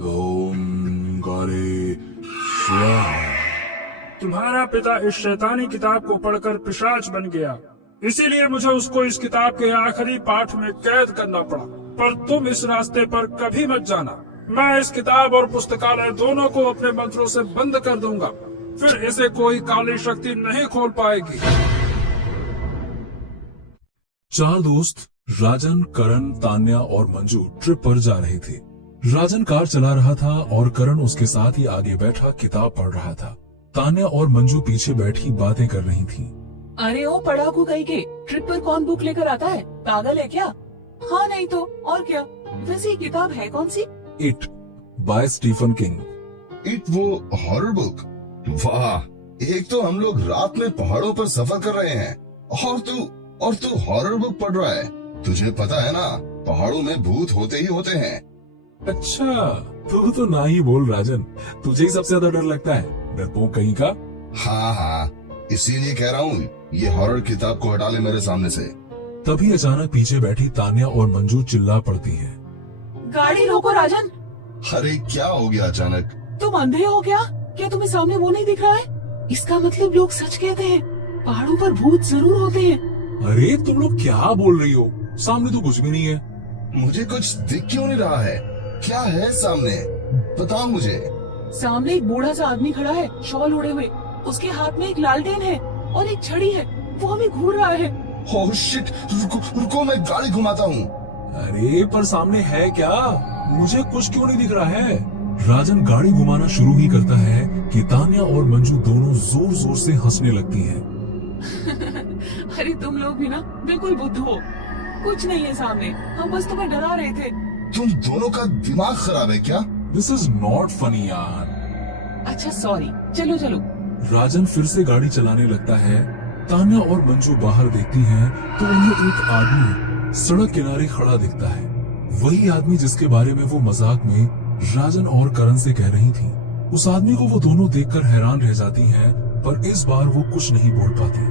ओम गणे स्वाहा। तुम्हारा पिता इस शैतानी किताब को पढ़कर पिशाच बन गया, इसीलिए मुझे उसको इस किताब के आखिरी पाठ में कैद करना पड़ा। पर तुम इस रास्ते पर कभी मत जाना। मैं इस किताब और पुस्तकालय दोनों को अपने मंत्रों से बंद कर दूंगा, फिर इसे कोई काली शक्ति नहीं खोल पाएगी। चार दोस्त राजन, करण, तान्या और मंजू ट्रिप पर जा रहे थे। राजन कार चला रहा था और करण उसके साथ ही आगे बैठा किताब पढ़ रहा था। तान्या और मंजू पीछे बैठी बातें कर रही थीं। अरे ओ पढ़ाकू कहीं के, ट्रिप पर कौन बुक लेकर आता है? पागल है क्या? हाँ नहीं तो और क्या। वैसे ये किताब है कौन सी? It by Stephen King. It वो हॉरर बुक? वाह, एक तो हम लोग रात में पहाड़ों पर सफर कर रहे हैं और तू हॉरर बुक पढ़ रहा है। तुझे पता है ना, पहाड़ों में भूत होते ही होते हैं। अच्छा, तू तो ना ही बोल राजन, तुझे ही सबसे ज्यादा डर लगता है, डरपोक कहीं का। हाँ, इसीलिए कह रहा हूँ, ये हॉरर किताब को हटा ले मेरे सामने से। तभी अचानक पीछे बैठी तान्या और मंजू चिल्ला पड़ती हैं। गाड़ी रोको राजन। अरे क्या हो गया अचानक? तुम अंधे हो क्या? क्या तुम्हें सामने वो नहीं दिख रहा है? इसका मतलब लोग सच कहते हैं, पहाड़ों पर भूत जरूर होते हैं। अरे तुम लोग क्या बोल रही हो? सामने तो कुछ भी नहीं है। मुझे कुछ दिख क्यों नहीं रहा है? क्या है सामने? बताओ मुझे। सामने एक बूढ़ा सा आदमी खड़ा है, शॉल ओढ़े हुए। उसके हाथ में एक लालटेन है और एक छड़ी है, वो हमें घूर रहा है। ओह शिट, रुको मैं गाड़ी घुमाता हूँ। अरे पर सामने है क्या? मुझे कुछ क्यों नहीं दिख रहा है? राजन गाड़ी घुमाना शुरू ही करता है कि तान्या और मंजू दोनों जोर जोर से हंसने लगती हैं। अरे तुम लोग भी ना बिल्कुल बुद्ध हो। कुछ नहीं है सामने, हम बस तुम्हें डरा रहे थे। तुम दोनों का दिमाग खराब है क्या? दिस इज नॉट फनी यार। अच्छा सॉरी, चलो चलो। राजन फिर से गाड़ी चलाने लगता है। तान्या और मंजू बाहर देखती हैं तो उन्हें एक आदमी सड़क किनारे खड़ा दिखता है। वही आदमी जिसके बारे में वो मजाक में राजन और करण से कह रही थी। उस आदमी को वो दोनों देखकर हैरान रह जाती हैं, पर इस बार वो कुछ नहीं बोल पाती।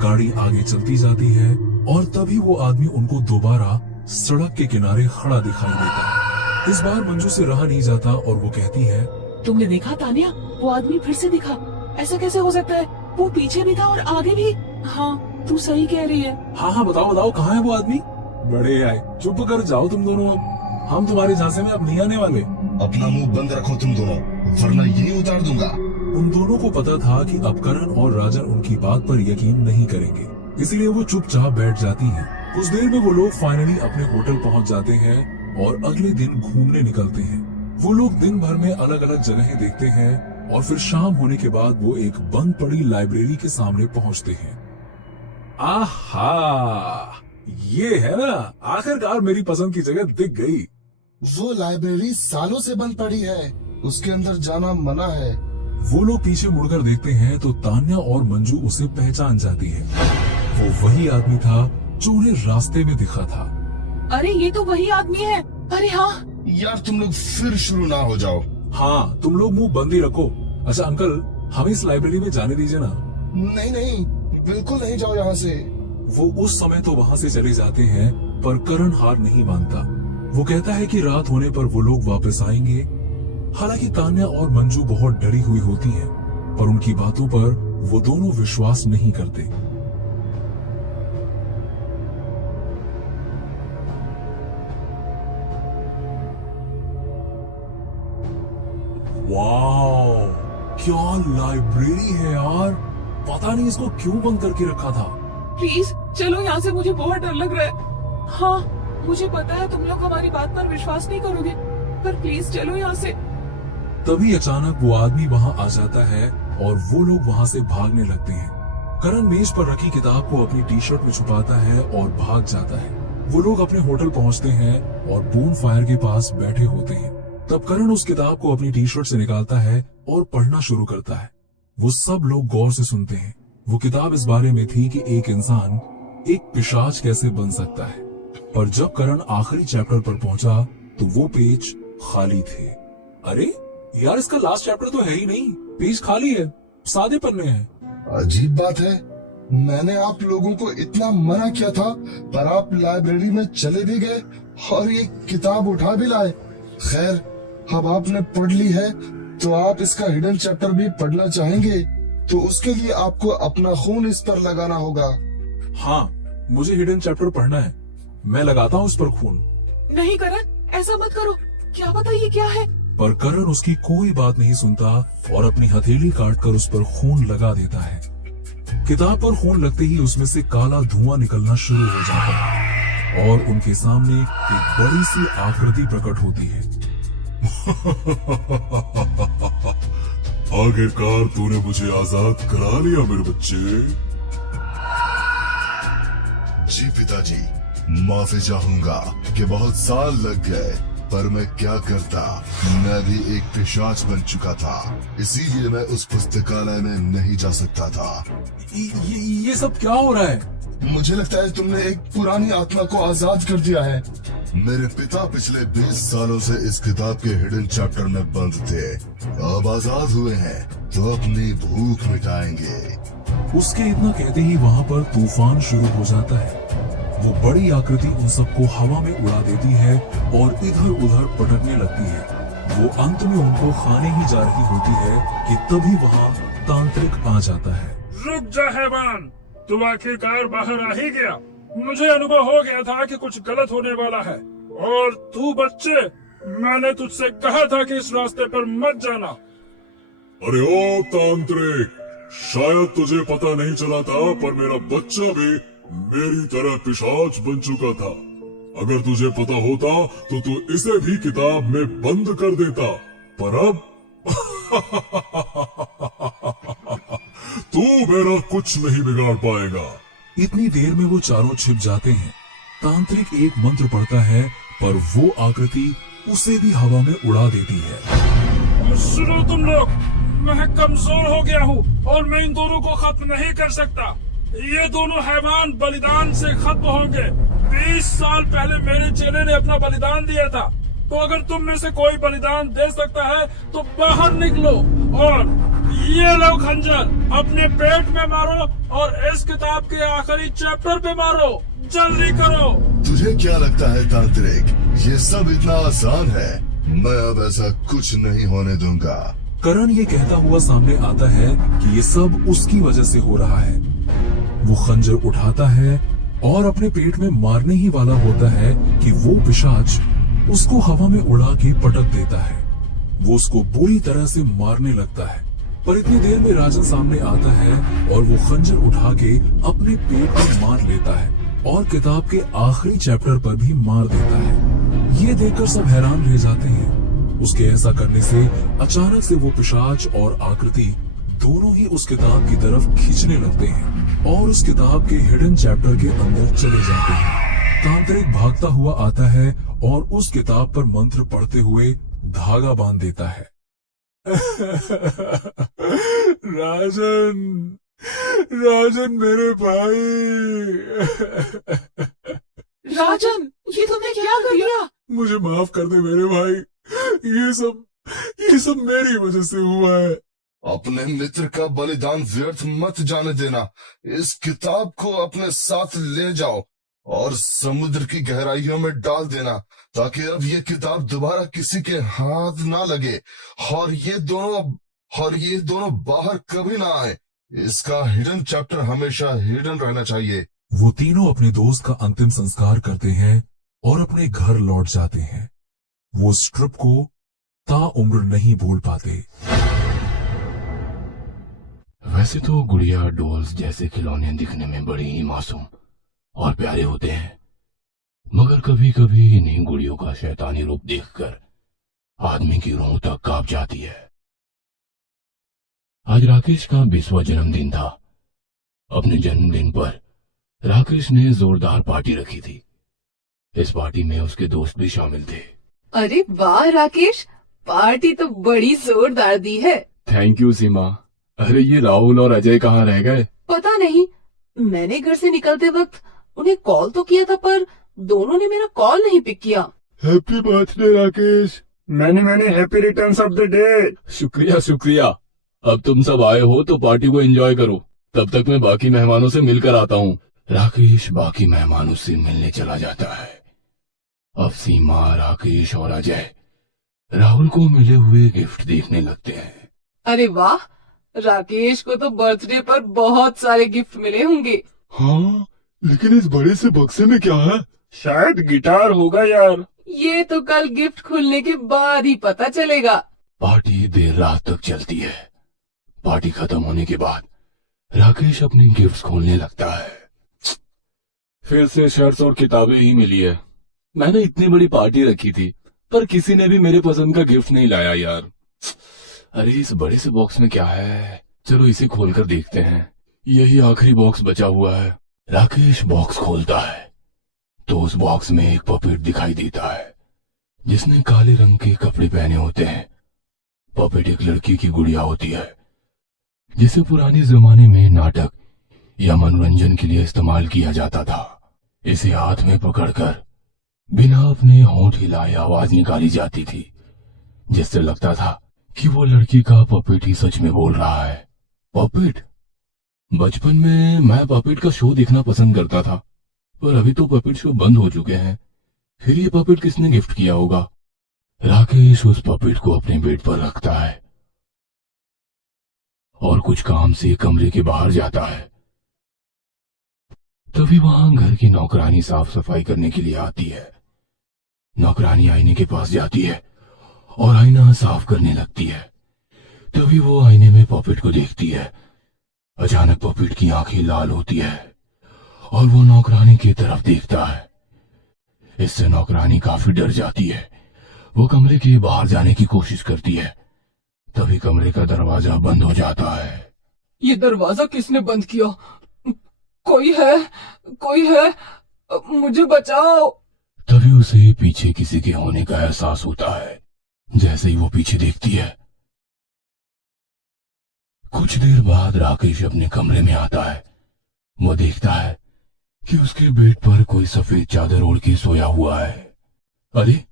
गाड़ी आगे चलती जाती है और तभी वो आदमी उनको दोबारा सड़क के किनारे खड़ा दिखाई देता है। इस बार मंजू से रहा नहीं जाता और वो कहती है, तुमने देखा तान्या, वो आदमी फिर से दिखा। ऐसा कैसे हो सकता है? वो पीछे भी था और आगे भी। हाँ तू सही कह रही है। हाँ बताओ कहाँ है वो आदमी? बड़े आए, चुप कर जाओ तुम दोनों, अब हम तुम्हारे झांसे में अब नहीं आने वाले। अपना मुंह बंद रखो तुम दोनों, वरना यही उतार दूंगा। उन दोनों को पता था कि अब करण और राजन उनकी बात पर यकीन नहीं करेंगे, इसलिए वो चुपचाप बैठ जाती हैं। कुछ देर में वो लोग फाइनली अपने होटल पहुंच जाते हैं और अगले दिन घूमने निकलते हैं। वो लोग दिन भर में अलग अलग जगहें देखते हैं और फिर शाम होने के बाद वो एक बंद पड़ी लाइब्रेरी के सामने पहुंचते हैं। आहा, ये है ना, आखिरकार मेरी पसंद की जगह दिख गई। वो लाइब्रेरी सालों से बंद पड़ी है, उसके अंदर जाना मना है। वो लोग पीछे मुड़कर देखते हैं तो तान्या और मंजू उसे पहचान जाती है। वो वही आदमी था जो उन्हें रास्ते में दिखा था। अरे ये तो वही आदमी है। अरे हाँ यार तुम लोग फिर शुरू ना हो जाओ। हाँ तुम लोग मुंह बंद ही रखो। अच्छा अंकल, हमें इस लाइब्रेरी में जाने दीजिए ना। नहीं, बिल्कुल नहीं जाओ यहाँ से। वो उस समय तो वहाँ से चले जाते हैं, पर करण हार नहीं मानता। वो कहता है कि रात होने पर वो लोग वापस आएंगे। हालांकि तान्या और मंजू बहुत डरी हुई होती हैं, पर उनकी बातों पर वो दोनों विश्वास नहीं करते। वाओ, क्या लाइब्रेरी है यार। पता नहीं इसको क्यों बंद करके रखा था। प्लीज चलो यहाँ से, मुझे बहुत डर लग रहा है। हाँ मुझे पता है तुम लोग हमारी बात पर विश्वास नहीं करोगे, पर प्लीज चलो यहाँ से। तभी अचानक वो आदमी वहाँ आ जाता है और वो लोग वहाँ से भागने लगते हैं। करण मेज पर रखी किताब को अपनी टी शर्ट में छुपाता है और भाग जाता है। वो लोग अपने होटल पहुँचते हैं और बोन फायर के पास बैठे होते हैं। तब करण उस किताब को अपनी टी शर्ट से निकालता है और पढ़ना शुरू करता है। वो सब लोग गौर से सुनते हैं। वो किताब इस बारे में थी कि एक इंसान एक पिशाच कैसे बन सकता है, पर जब करण आखिरी चैप्टर पर पहुंचा तो वो पेज खाली थे। अरे यार, इसका लास्ट चैप्टर तो है ही नहीं, पेज खाली है, सादे पन्ने हैं। अजीब बात है, मैंने आप लोगों को इतना मना किया था, पर आप लाइब्रेरी में चले भी गए और ये किताब उठा भी लाए। खैर, अब आपने पढ़ ली है तो आप इसका हिडन चैप्टर भी पढ़ना चाहेंगे, तो उसके लिए आपको अपना खून इस पर लगाना होगा। हाँ, मुझे हिडन चैप्टर पढ़ना है, मैं लगाता हूँ इस पर खून। नहीं करण, ऐसा मत करो, क्या पता ये क्या है। पर करण उसकी कोई बात नहीं सुनता और अपनी हथेली काटकर उस पर खून लगा देता है। किताब पर खून लगते ही उसमें से काला धुआं निकलना शुरू हो जाता है और उनके सामने एक बड़ी सी आकृति प्रकट होती है। आखिरकार तूने मुझे आजाद करा लिया मेरे बच्चे। जी पिताजी, माफी चाहूंगा कि बहुत साल लग गए, पर मैं क्या करता, मैं भी एक पिशाच बन चुका था, इसीलिए मैं उस पुस्तकालय में नहीं जा सकता था। ये सब क्या हो रहा है? मुझे लगता है तुमने एक पुरानी आत्मा को आजाद कर दिया है। मेरे पिता पिछले 20 सालों से इस किताब के हिडन चैप्टर में बंद थे, अब आजाद हुए हैं तो अपनी भूख मिटाएंगे। उसके इतना कहते ही वहाँ पर तूफान शुरू हो जाता है। वो बड़ी आकृति उन सबको हवा में उड़ा देती है और इधर उधर पटकने लगती है। वो अंत में उनको खाने ही जा रही होती है कि तभी वहाँ तांत्रिक आ जाता है। रुक जा हैवान, तू आखिरकार बाहर आ ही गया। मुझे अनुभव हो गया था कि कुछ गलत होने वाला है। और तू बच्चे, मैंने तुझसे कहा था कि इस रास्ते पर मत जाना। अरे ओ तांत्रिक, शायद तुझे पता नहीं चला था, पर मेरा बच्चा भी मेरी तरह पिशाच बन चुका था। अगर तुझे पता होता तो तू इसे भी किताब में बंद कर देता, पर अब तू मेरा कुछ नहीं बिगाड़ पाएगा। इतनी देर में वो चारों छिप जाते हैं। तांत्रिक एक मंत्र पढ़ता है, पर वो आकृति उसे भी हवा में उड़ा देती है। सुनो तुम लोग, मैं कमजोर हो गया हूँ और मैं इन दोनों को खत्म नहीं कर सकता। ये दोनों हैवान बलिदान से खत्म होंगे। 20 साल पहले मेरे चेले ने अपना बलिदान दिया था, तो अगर तुम में से कोई बलिदान दे सकता है तो बाहर निकलो और ये लो खंजर, अपने पेट में मारो और इस किताब के आखिरी चैप्टर पे मारो। जल्दी करो। तुझे क्या लगता है तांत्रिक, ये सब इतना आसान है? मैं अब ऐसा कुछ नहीं होने दूंगा। करण ये कहता हुआ सामने आता है कि ये सब उसकी वजह से हो रहा है। वो खंजर उठाता है और अपने पेट में मारने ही वाला होता है कि वो पिशाच उसको हवा में उड़ा के पटक देता है। वो उसको बुरी तरह से मारने लगता है, पर इतनी देर में राजन सामने आता है और वो खंजर उठा के अपने पेट पर मार लेता है और किताब के आखिरी चैप्टर पर भी मार देता है। ये देखकर सब हैरान रह जाते हैं। उसके ऐसा करने से अचानक से वो पिशाच और आकृति दोनों ही उस किताब की तरफ खींचने लगते हैं और उस किताब के हिडन चैप्टर के अंदर चले जाते हैं। तांत्रिक भागता हुआ आता है और उस किताब पर मंत्र पढ़ते हुए धागा बांध देता है। राजन, राजन मेरे भाई। राजन, ये तुमने क्या कर दिया? मुझे माफ कर दे मेरे भाई, ये सब मेरी वजह से हुआ है। अपने मित्र का बलिदान व्यर्थ मत जाने देना। इस किताब को अपने साथ ले जाओ और समुद्र की गहराइयों में डाल देना, ताकि अब ये किताब दोबारा किसी के हाथ ना लगे और ये दोनों बाहर कभी ना आए। इसका हिडन चैप्टर हमेशा हिडन रहना चाहिए। वो तीनों अपने दोस्त का अंतिम संस्कार करते हैं और अपने घर लौट जाते हैं। वो इस ट्रिप को ताउम्र नहीं भूल पाते। वैसे तो गुड़िया डॉल्स जैसे खिलौने दिखने में बड़े ही मासूम और प्यारे होते हैं, मगर कभी कभी इन्हीं गुड़ियों का शैतानी रूप देखकर आदमी की रूह तक कांप जाती है। आज राकेश का 20वां जन्मदिन था। अपने जन्मदिन पर राकेश ने जोरदार पार्टी रखी थी। इस पार्टी में उसके दोस्त भी शामिल थे। अरे वाह राकेश, पार्टी तो बड़ी जोरदार दी है। थैंक यू सीमा। अरे ये राहुल और अजय कहाँ रह गए? पता नहीं, मैंने घर से निकलते वक्त उन्हें कॉल तो किया था, पर दोनों ने मेरा कॉल नहीं पिक किया। Happy birthday Rakesh. मैंने happy returns of the day. शुक्रिया शुक्रिया। अब तुम सब आए हो तो पार्टी को एंजॉय करो, तब तक मैं बाकी मेहमानों से मिलकर आता हूँ। राकेश बाकी मेहमानों से मिलने चला जाता है। अब सीमा, राकेश और अजय राहुल को मिले हुए गिफ्ट देखने लगते हैं। अरे वाह, राकेश को तो बर्थडे पर बहुत सारे गिफ्ट मिले होंगे। हाँ, लेकिन इस बड़े से बक्से में क्या है? शायद गिटार होगा यार। ये तो कल गिफ्ट खुलने के बाद ही पता चलेगा। पार्टी देर रात तक चलती है। पार्टी खत्म होने के बाद राकेश अपने गिफ्ट्स खोलने लगता है। फिर से शर्ट्स और किताबें ही मिली है। मैंने इतनी बड़ी पार्टी रखी थी पर किसी ने भी मेरे पसंद का गिफ्ट नहीं लाया यार। अरे इस बड़े से बॉक्स में क्या है, चलो इसे खोलकर देखते हैं। यही आखिरी बॉक्स बचा हुआ है। राकेश बॉक्स खोलता है तो उस बॉक्स में एक पपेट दिखाई देता है जिसने काले रंग के कपड़े पहने होते हैं। पपेट एक लड़की की गुड़िया होती है जिसे पुराने जमाने में नाटक या मनोरंजन के लिए इस्तेमाल किया जाता था। इसे हाथ में पकड़कर बिना अपने होंठ हिलाए आवाज निकाली जाती थी जिससे लगता था कि वो लड़की का पपेट ही सच में बोल रहा है। पपेट? बचपन में मैं पपेट का शो देखना पसंद करता था पर अभी तो पपेट शो बंद हो चुके हैं। फिर ये पपेट किसने गिफ्ट किया होगा? राकेश उस पपेट को अपने बेड पर रखता है और कुछ काम से कमरे के बाहर जाता है। तभी वहां घर की नौकरानी साफ सफाई करने के लिए आती है। नौकरानी आईने के पास जाती है और आईना साफ करने लगती है। तभी वो आईने में पपेट को देखती है। अचानक पपेट की आंखें लाल होती है और वो नौकरानी की तरफ देखता है। इससे नौकरानी काफी डर जाती है। वो कमरे के बाहर जाने की कोशिश करती है। तभी कमरे का दरवाजा बंद हो जाता है। ये दरवाजा किसने बंद किया? कोई है, कोई है, मुझे बचाओ। तभी उसे पीछे किसी के होने का एहसास होता है। जैसे ही वो पीछे देखती है, कुछ देर बाद राकेश अपने कमरे में आता है। वो देखता है कि उसके बेड पर कोई सफेद चादर ओढ़ के सोया हुआ है। अरे,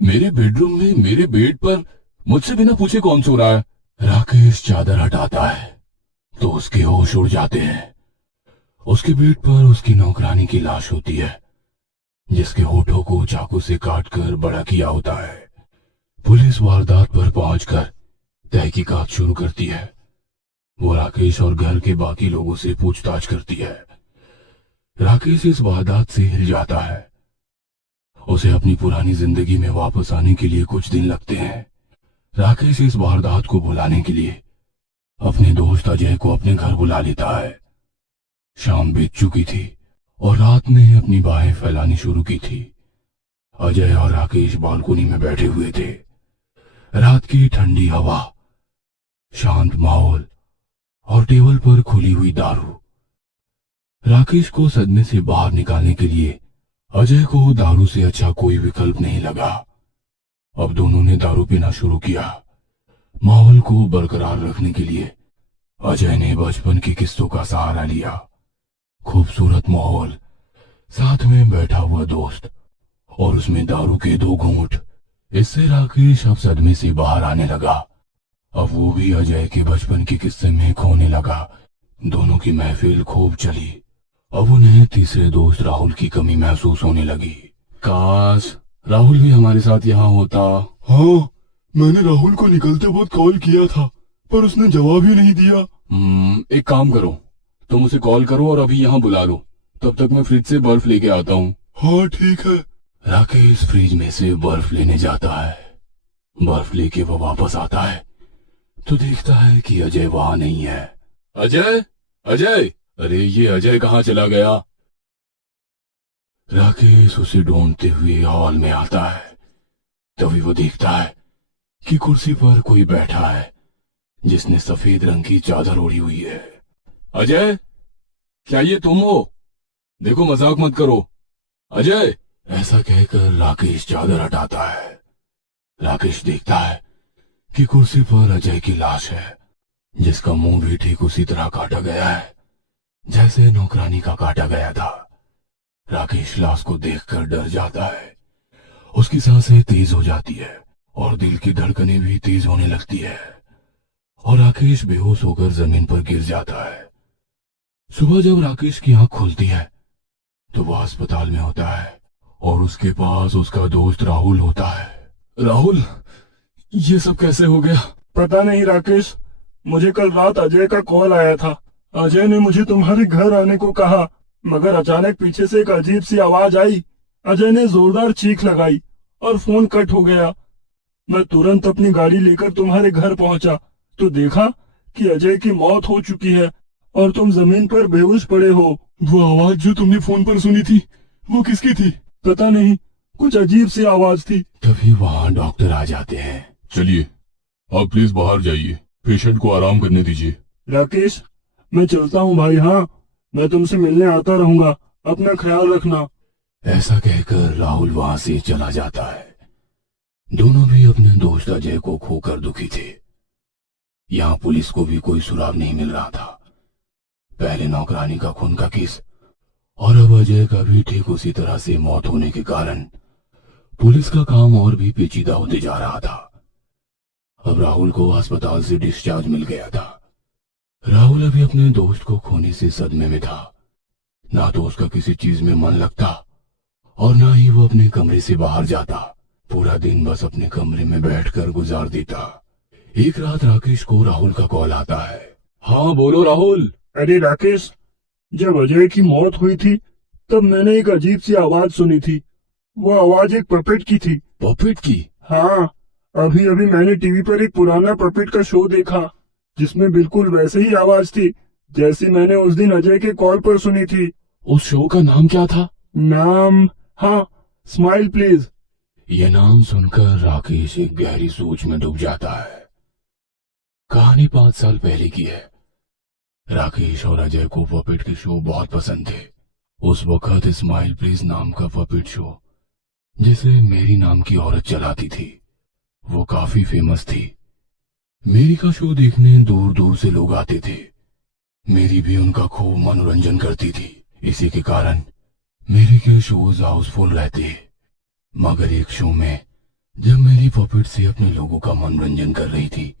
मेरे बेडरूम में मेरे बेड पर मुझसे बिना पूछे कौन सो रहा है? राकेश चादर हटाता है तो उसके होश उड़ जाते हैं। उसके बेड पर उसकी नौकरानी की लाश होती है जिसके होठों को चाकू से काटकर बड़ा किया होता है। पुलिस वारदात पर पहुंचकर तहकीकात शुरू करती है। वो राकेश और घर के बाकी लोगों से पूछताछ करती है। राकेश इस वारदात से हिल जाता है। उसे अपनी पुरानी जिंदगी में वापस आने के लिए कुछ दिन लगते हैं। राकेश इस वारदात को भुलाने के लिए अपने दोस्त अजय को अपने घर बुला लेता है। शाम बीत चुकी थी और रात ने अपनी बाहें फैलानी शुरू की थी। अजय और राकेश बालकनी में बैठे हुए थे। रात की ठंडी हवा, शांत माहौल और टेबल पर खुली हुई दारू। राकेश को सदमे से बाहर निकालने के लिए अजय को दारू से अच्छा कोई विकल्प नहीं लगा। अब दोनों ने दारू पीना शुरू किया। माहौल को बरकरार रखने के लिए अजय ने बचपन की किस्सों का सहारा लिया। खूबसूरत माहौल, साथ में बैठा हुआ दोस्त और उसमें दारू के 2 घूंट। इससे राकेश अब सदमे से बाहर आने लगा। अब वो भी अजय के बचपन के किस्से में खोने लगा। दोनों की महफिल खूब चली। अब उन्हें तीसरे दोस्त राहुल की कमी महसूस होने लगी। काश राहुल भी हमारे साथ यहाँ होता। हाँ, मैंने राहुल को निकलते वक्त कॉल किया था पर उसने जवाब ही नहीं दिया। एक काम करो, तुम उसे कॉल करो और अभी यहाँ बुला लो। तब तक मैं फ्रिज से बर्फ लेके आता हूँ। हाँ ठीक है। राकेश फ्रिज में से बर्फ लेने जाता है। बर्फ लेके वो वापस आता है तो देखता है कि अजय वहां नहीं है। अजय, अजय, अरे ये अजय कहाँ चला गया? राकेश उसे ढूंढते हुए हॉल में आता है। तभी वो देखता है कि कुर्सी पर कोई बैठा है जिसने सफेद रंग की चादर ओढ़ी हुई है। अजय, क्या ये तुम हो? देखो मजाक मत करो। अजय, ऐसा कहकर राकेश चादर हटाता है। राकेश देखता है कि कुर्सी पर अजय की लाश है जिसका मुंह भी ठीक उसी तरह काटा गया है जैसे नौकरानी का काटा गया था। राकेश लाश को देखकर डर जाता है। उसकी सांसें तेज हो जाती है और दिल की धड़कनें भी तेज होने लगती है और राकेश बेहोश होकर जमीन पर गिर जाता है। सुबह जब राकेश की आंख खुलती है तो वह अस्पताल में होता है और उसके पास उसका दोस्त राहुल होता है। राहुल, ये सब कैसे हो गया? पता नहीं राकेश, मुझे कल रात अजय का कॉल आया था। अजय ने मुझे तुम्हारे घर आने को कहा, मगर अचानक पीछे से एक अजीब सी आवाज आई। अजय ने जोरदार चीख लगाई और फोन कट हो गया। मैं तुरंत अपनी गाड़ी लेकर तुम्हारे घर पहुंचा तो देखा कि अजय की मौत हो चुकी है और तुम जमीन पर बेहोश पड़े हो। वो आवाज जो तुमने फोन पर सुनी थी, वो किसकी थी? पता नहीं, कुछ अजीब सी आवाज थी। तभी वहाँ डॉक्टर आ जाते हैं। चलिए, आप प्लीज बाहर जाइए, पेशेंट को आराम करने दीजिए। राकेश, मैं चलता हूँ भाई। हाँ, मैं तुमसे मिलने आता रहूंगा, अपना ख्याल रखना। ऐसा कहकर राहुल वहां से चला जाता है। दोनों भी अपने दोस्त अजय को खोकर दुखी थे। यहाँ पुलिस को भी कोई सुराग नहीं मिल रहा था। पहले नौकरानी का खून का केस और अब अजय का भी ठीक उसी तरह से मौत होने के कारण पुलिस का काम और भी पेचीदा होते जा रहा था। अब राहुल को अस्पताल से डिस्चार्ज मिल गया था। राहुल अभी अपने दोस्त को खोने से सदमे में था। ना तो उसका किसी चीज में मन लगता और ना ही वो अपने कमरे से बाहर जाता। पूरा दिन बस अपने कमरे में बैठकर गुजार देता। एक रात राकेश को राहुल का कॉल आता है। हाँ बोलो राहुल। अरे राकेश, जब अजय की मौत हुई थी तब मैंने एक अजीब सी आवाज सुनी थी। वो आवाज एक पपेट की थी। पपेट की? हाँ, अभी अभी मैंने टीवी पर एक पुराना पपेट का शो देखा जिसमें बिल्कुल वैसे ही आवाज थी जैसी मैंने उस दिन अजय के कॉल पर सुनी थी। उस शो का नाम क्या था? नाम, हाँ, स्माइल प्लीज। यह नाम सुनकर राकेश एक गहरी सोच में डूब जाता है। कहानी 5 साल पहले की है। राकेश और अजय को पपेट के शो बहुत पसंद थे। उस वक्त स्माइल प्लीज नाम का पपेट शो जिसे मेरी नाम की औरत चलाती थी, वो काफी फेमस थी। मेरी का शो देखने दूर दूर से लोग आते थे। मेरी भी उनका खूब मनोरंजन करती थी। इसी के कारण मेरी के शोज हाउसफुल रहते। मगर एक शो में जब मेरी पपेट से अपने लोगों का मनोरंजन कर रही थी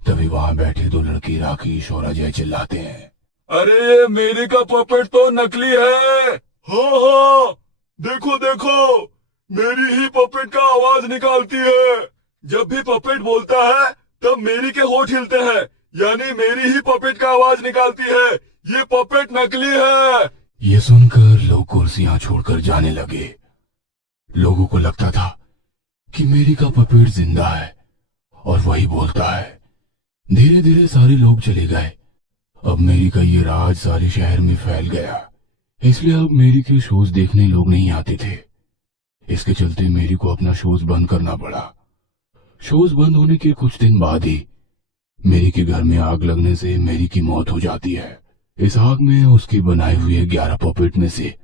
तभी वहां बैठे 2 लड़के राकेश और अजय चिल्लाते हैं, अरे मेरी का पपेट तो नकली है। हाँ, देखो देखो, मेरी ही पपेट का आवाज निकालती है। जब भी पपेट बोलता है तब मेरी के होठ हिलते हैं, यानी मेरी ही पपेट का आवाज निकालती है। ये पपेट नकली है। ये सुनकर लोग कुर्सियां छोड़कर जाने लगे। लोगों को लगता था कि मेरी का पपेट जिंदा है और वही बोलता है। धीरे धीरे सारे लोग चले गए। अब मेरी का ये राज सारे शहर में फैल गया, इसलिए अब मेरी के शोज देखने लोग नहीं आते थे। इसके चलते मेरी को अपना शोज बंद करना पड़ा। शोज बंद होने के कुछ दिन बाद ही मेरी के घर में आग लगने से मेरी की मौत हो जाती है। इस आग में उसकी बनाए हुए 11 पपेट में से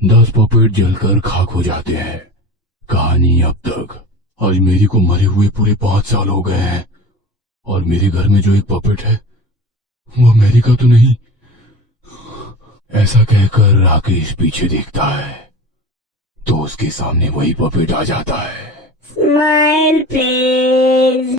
10 पपेट जलकर खाक हो जाते हैं। कहानी अब तक। आज मेरी को मरे हुए पूरे 5 साल हो गए हैं और मेरे घर में जो एक पपेट है वो अमेरिका तो नहीं। ऐसा कहकर राकेश पीछे देखता है तो उसके सामने वही पपेट आ जाता है। Smile please.